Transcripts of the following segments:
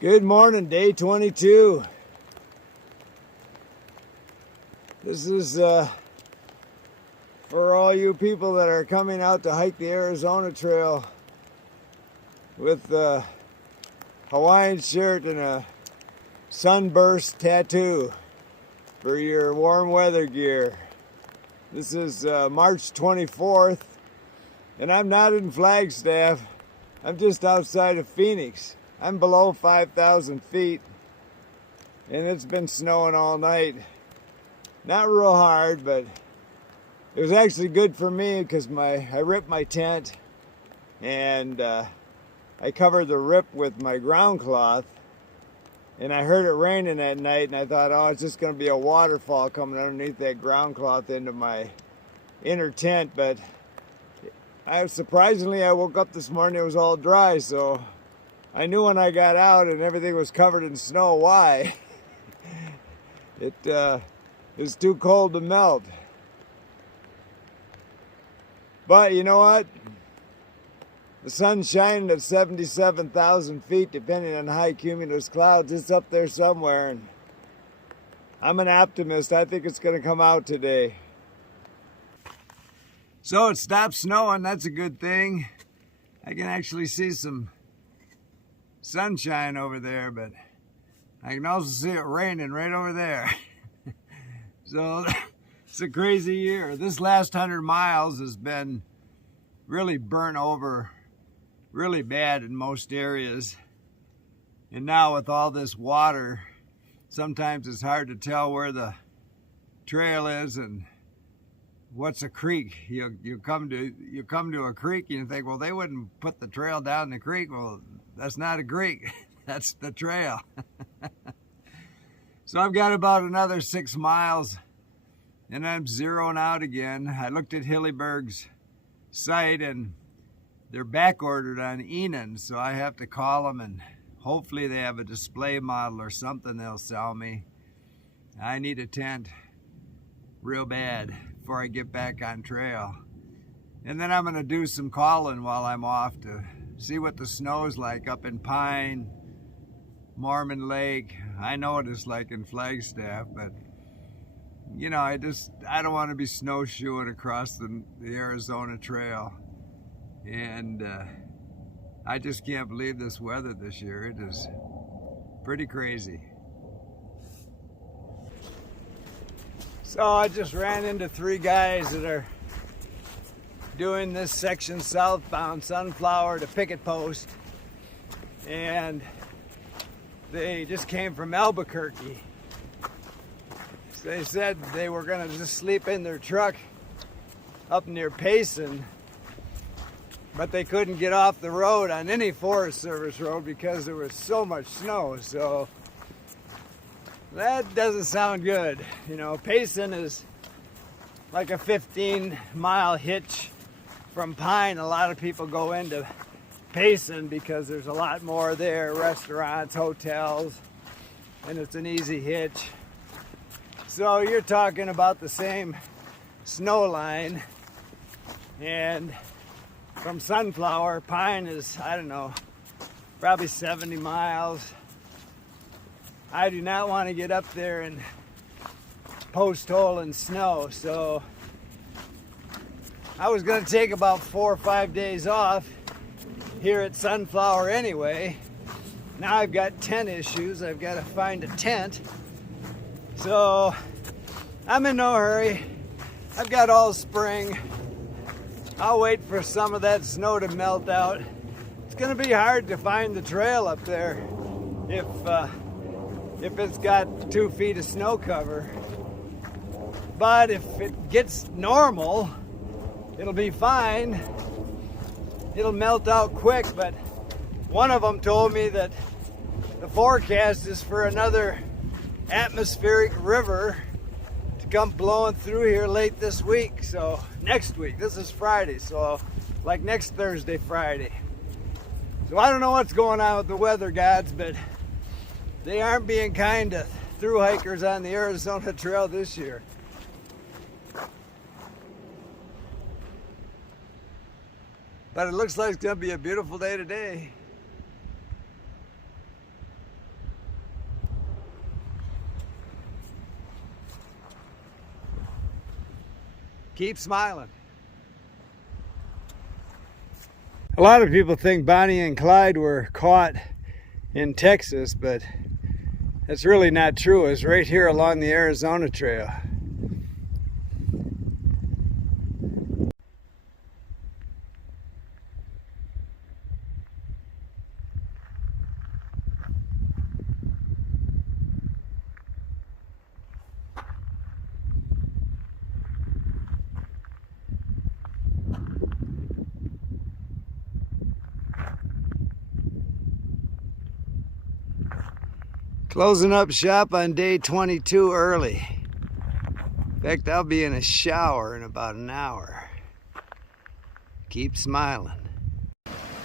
Good morning, day 22. This is for all you people that are coming out to hike the Arizona Trail with a Hawaiian shirt and a sunburst tattoo for your warm weather gear. This is March 24th, and I'm not in Flagstaff. I'm just outside of Phoenix. I'm below 5,000 feet, and it's been snowing all night. Not real hard, but it was actually good for me because I ripped my tent, and I covered the rip with my ground cloth, and I heard it raining that night, and I thought, oh, it's just going to be a waterfall coming underneath that ground cloth into my inner tent. But surprisingly, I woke up this morning, it was all dry, so I knew when I got out and everything was covered in snow why. It was too cold to melt. But you know what? The sun's shining at 77,000 feet, depending on high cumulus clouds. It's up there somewhere, and I'm an optimist. I think it's going to come out today. So it stopped snowing. That's a good thing. I can actually see some sunshine over there, but I can also see it raining right over there. So it's a crazy year. This last 100 miles has been really burnt over really bad in most areas. And now with all this water, sometimes it's hard to tell where the trail is and what's a creek. You come to a creek and you think, well, they wouldn't put the trail down the creek. Well, that's not a creek. That's the trail. So I've got about another 6 miles and I'm zeroing out again. I looked at Hilliberg's site and they're back ordered on Enon, so I have to call them and hopefully they have a display model or something they'll sell me. I need a tent real bad before I get back on trail. And then I'm gonna do some calling while I'm off to see what the snow's like up in Pine, Mormon Lake. I know what it's like in Flagstaff, but you know, I don't want to be snowshoeing across the Arizona Trail. And I just can't believe this weather this year. It is pretty crazy. So I just ran into 3 guys that are doing this section southbound, Sunflower to Picket Post, and they just came from Albuquerque. So they said they were gonna just sleep in their truck up near Payson, but they couldn't get off the road on any Forest Service road because there was so much snow. So that doesn't sound good. You know, Payson is like a 15-mile hitch from Pine. A lot of people go into Payson because there's a lot more there, restaurants, hotels, and it's an easy hitch. So you're talking about the same snow line, and from Sunflower, Pine is, I don't know, probably 70 miles. I do not want to get up there and post hole in snow, so I was going to take about 4 or 5 days off here at Sunflower anyway. Now I've got tent issues. I've got to find a tent. So I'm in no hurry. I've got all spring. I'll wait for some of that snow to melt out. It's going to be hard to find the trail up there if it's got 2 feet of snow cover. But if it gets normal, it'll be fine. It'll melt out quick, but one of them told me that the forecast is for another atmospheric river to come blowing through here late this week. So next week, this is Friday, so like next Thursday, Friday. So I don't know what's going on with the weather gods, but they aren't being kind to thru hikers on the Arizona Trail this year. But it looks like it's going to be a beautiful day today. keep smiling. A lot of people think Bonnie and Clyde were caught in Texas, but that's really not true. It's right here along the Arizona Trail. Closing up shop on day 22 early. In fact, I'll be in a shower in about an hour. Keep smiling.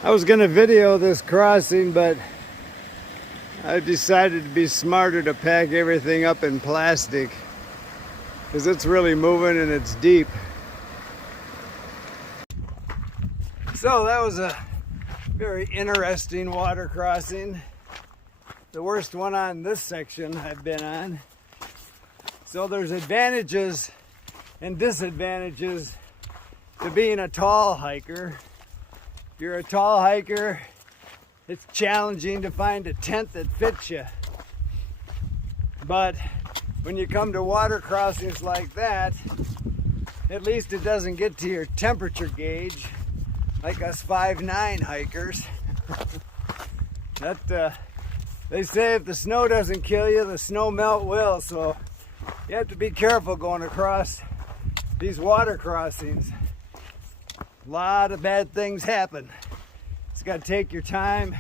I was gonna video this crossing, but I decided to be smarter to pack everything up in plastic because it's really moving and it's deep. So that was a very interesting water crossing. The worst one on this section I've been on. So there's advantages and disadvantages to being a tall hiker. If you're a tall hiker, it's challenging to find a tent that fits you. But when you come to water crossings like that, at least it doesn't get to your temperature gauge like us 5'9" hikers. They say if the snow doesn't kill you, the snow melt will, so you have to be careful going across these water crossings. A lot of bad things happen. Just got to take your time,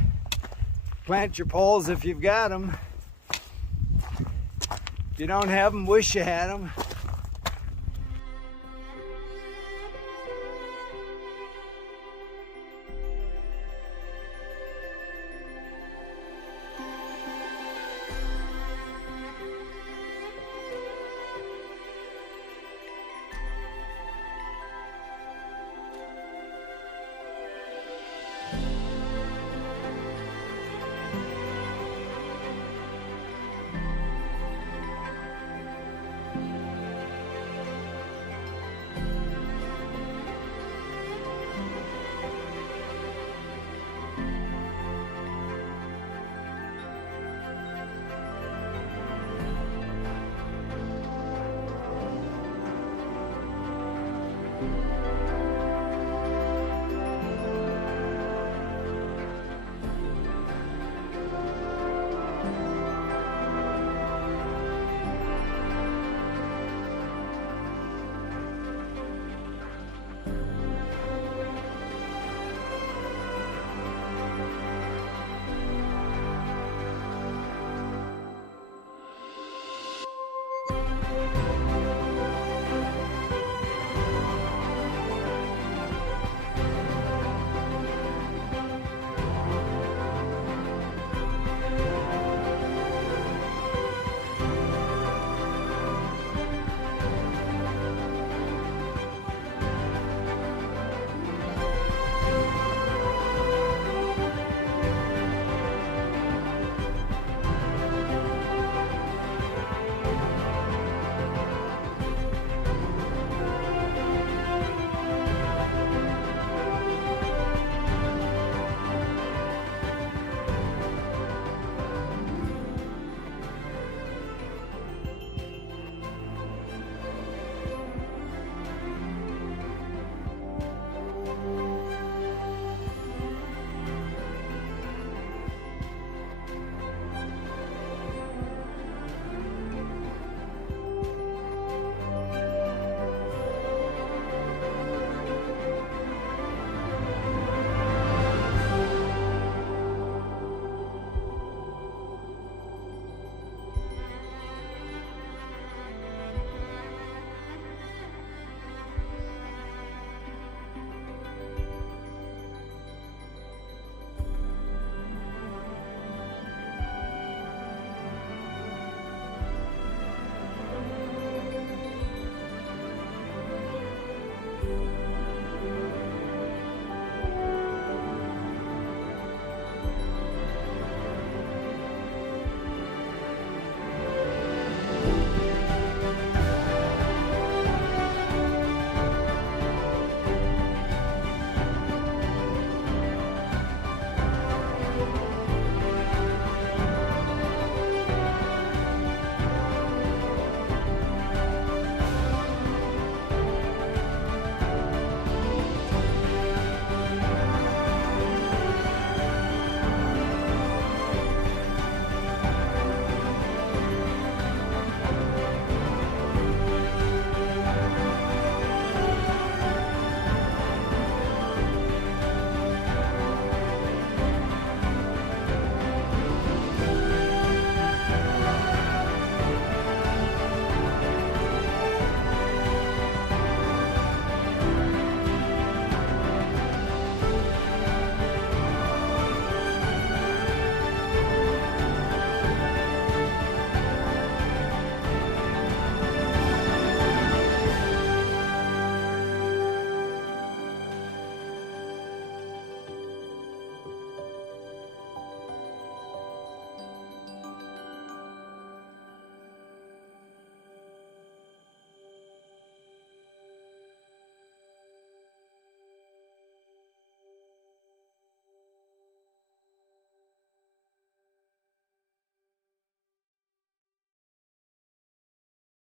plant your poles if you've got them. If you don't have them, wish you had them.